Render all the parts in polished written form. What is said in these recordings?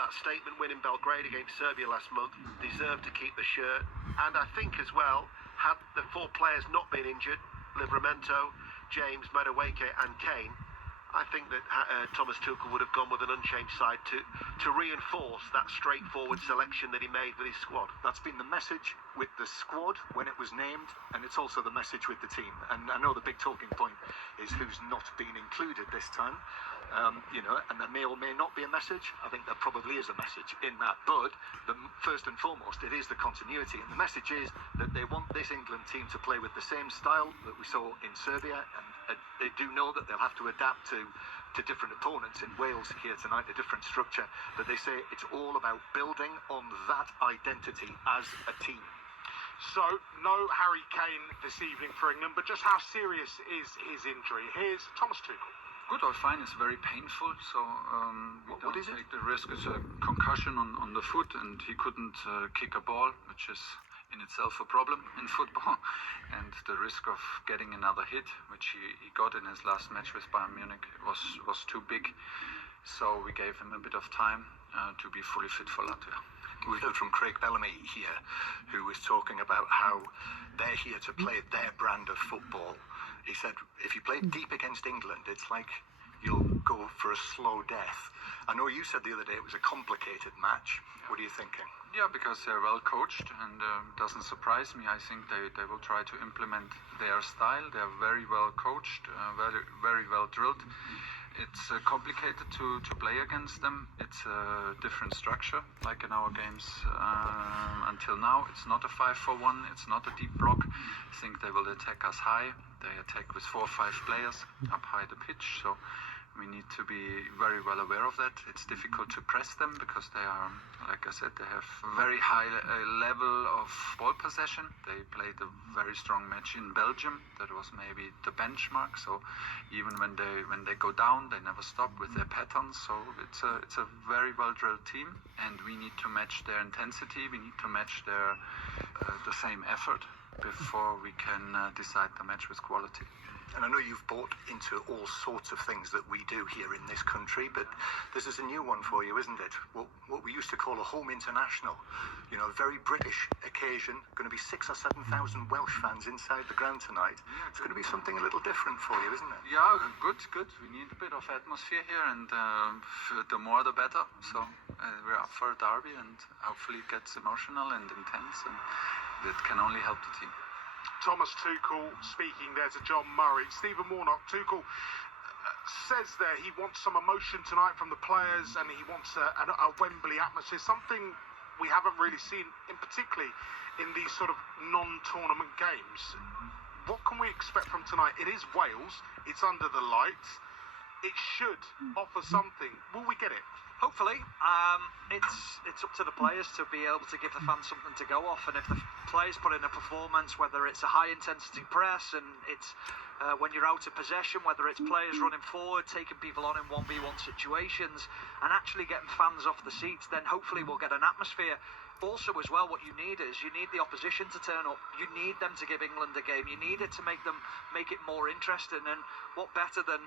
that statement win in Belgrade against Serbia last month, deserved to keep the shirt. And I think as well, had the 4 players not been injured, Livramento, James, Madueke and Kane, I think that Thomas Tuchel would have gone with an unchanged side to reinforce that straightforward selection that he made with his squad. That's been the message with the squad when it was named, and it's also the message with the team. And I know the big talking point is who's not been included this time. And there may or may not be a message. I think there probably is a message in that. But first and foremost, it is the continuity. And the message is that they want this England team to play with the same style that we saw in Serbia. And they do know that they'll have to adapt to different opponents. In Wales here tonight, a different structure. But they say it's all about building on that identity as a team. So, no Harry Kane this evening for England, but just how serious is his injury? Here's Thomas Tuchel. Good or fine, it's very painful, so we don't take the risk. It's a concussion on the foot, and he couldn't kick a ball, which is in itself a problem in football. And the risk of getting another hit, which he got in his last match with Bayern Munich, was too big. So we gave him a bit of time to be fully fit for Latvia. We heard from Craig Bellamy here, who was talking about how they're here to play their brand of football. He said, if you play deep against England, it's like you'll go for a slow death. I know you said the other day it was a complicated match. What are you thinking? Yeah, because they're well coached, and doesn't surprise me. I think they will try to implement their style. They're very well coached, very, very well drilled. It's complicated to play against them. It's a different structure, like in our games until now. It's not a 5-4-1. It's not a deep block. I think they will attack us high. They attack with 4 or 5 players up high the pitch. So we need to be very well aware of that. It's difficult to press them because they are, like I said, they have very high level of ball possession. They played a very strong match in Belgium. That was maybe the benchmark. So even when they go down, they never stop with their patterns. So it's a very well drilled team, and we need to match their intensity. We need to match their the same effort before we can decide the match with quality. And I know you've bought into all sorts of things that we do here in this country, but this is a new one for you, isn't it? What we used to call a home international. You know, a very British occasion. Going to be 6,000 or 7,000 Welsh fans inside the ground tonight. It's going to be something a little different for you, isn't it? Yeah, good. We need a bit of atmosphere here, and the more the better. So we're up for a derby, and hopefully it gets emotional and intense, and that can only help the team. Thomas Tuchel speaking there to John Murray. Stephen Warnock, Tuchel says there he wants some emotion tonight from the players, and he wants a Wembley atmosphere, something we haven't really seen, in particularly in these sort of non-tournament games. What can we expect from tonight? It is Wales, it's under the lights, it should offer something. Will we get it? Hopefully. It's up to the players to be able to give the fans something to go off, and if the players put in a performance, whether it's a high intensity press and it's when you're out of possession, whether it's players running forward, taking people on in 1v1 situations and actually getting fans off the seats, then hopefully we'll get an atmosphere. Also as well, what you need is you need the opposition to turn up. You need them to give England a game. You need it to make it more interesting, and what better than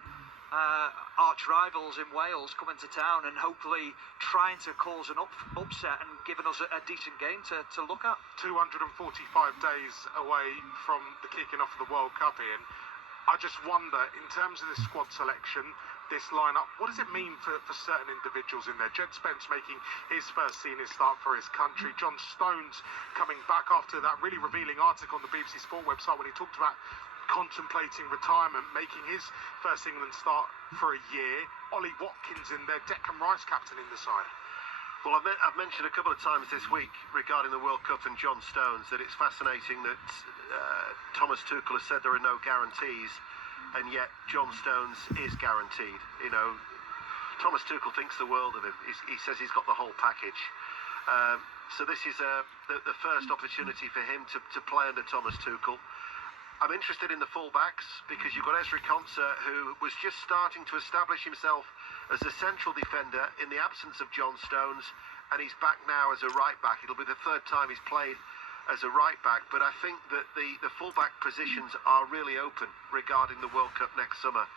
arch rivals in Wales coming to town and hopefully trying to cause an upset and giving us a decent game to look at. 245 days away from the kicking off of the World Cup, Ian. I just wonder, in terms of this squad selection, this lineup, what does it mean for certain individuals in there? Jed Spence making his first senior start for his country. John Stones coming back after that really revealing article on the BBC Sport website when he talked about contemplating retirement, making his first England start for a year. Ollie Watkins in there, Declan Rice captain in the side. Well, I've mentioned a couple of times this week regarding the World Cup and John Stones that it's fascinating that Thomas Tuchel has said there are no guarantees, and yet John Stones is guaranteed. You know, Thomas Tuchel thinks the world of him. He says he's got the whole package. So this is the first opportunity for him to play under Thomas Tuchel. I'm interested in the fullbacks because you've got Ezri Konsa, who was just starting to establish himself as a central defender in the absence of John Stones, and he's back now as a right back. It'll be the third time he's played as a right back, but I think that the fullback positions are really open regarding the World Cup next summer.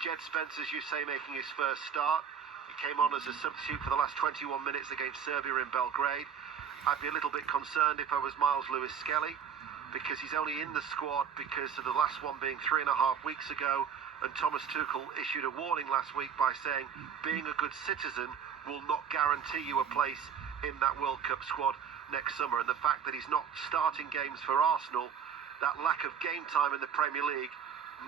Jed Spence, as you say, making his first start. He came on as a substitute for the last 21 minutes against Serbia in Belgrade. I'd be a little bit concerned if I was Miles Lewis-Skelly, because he's only in the squad because of the last one being 3.5 weeks ago, and Thomas Tuchel issued a warning last week by saying being a good citizen will not guarantee you a place in that World Cup squad next summer. And the fact that he's not starting games for Arsenal, that lack of game time in the Premier League,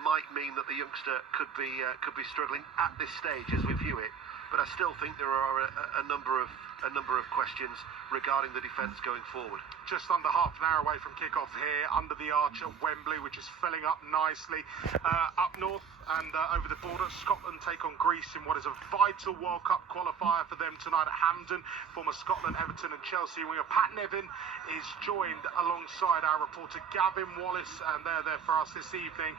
might mean that the youngster could be struggling at this stage as we view it. But I still think there are a number of questions regarding the defence going forward. Just under half an hour away from kick-off here, under the arch at Wembley, which is filling up nicely. Up north and over the border, Scotland take on Greece in what is a vital World Cup qualifier for them tonight at Hampden. Former Scotland, Everton and Chelsea winger Pat Nevin is joined alongside our reporter Gavin Wallace, and they're there for us this evening.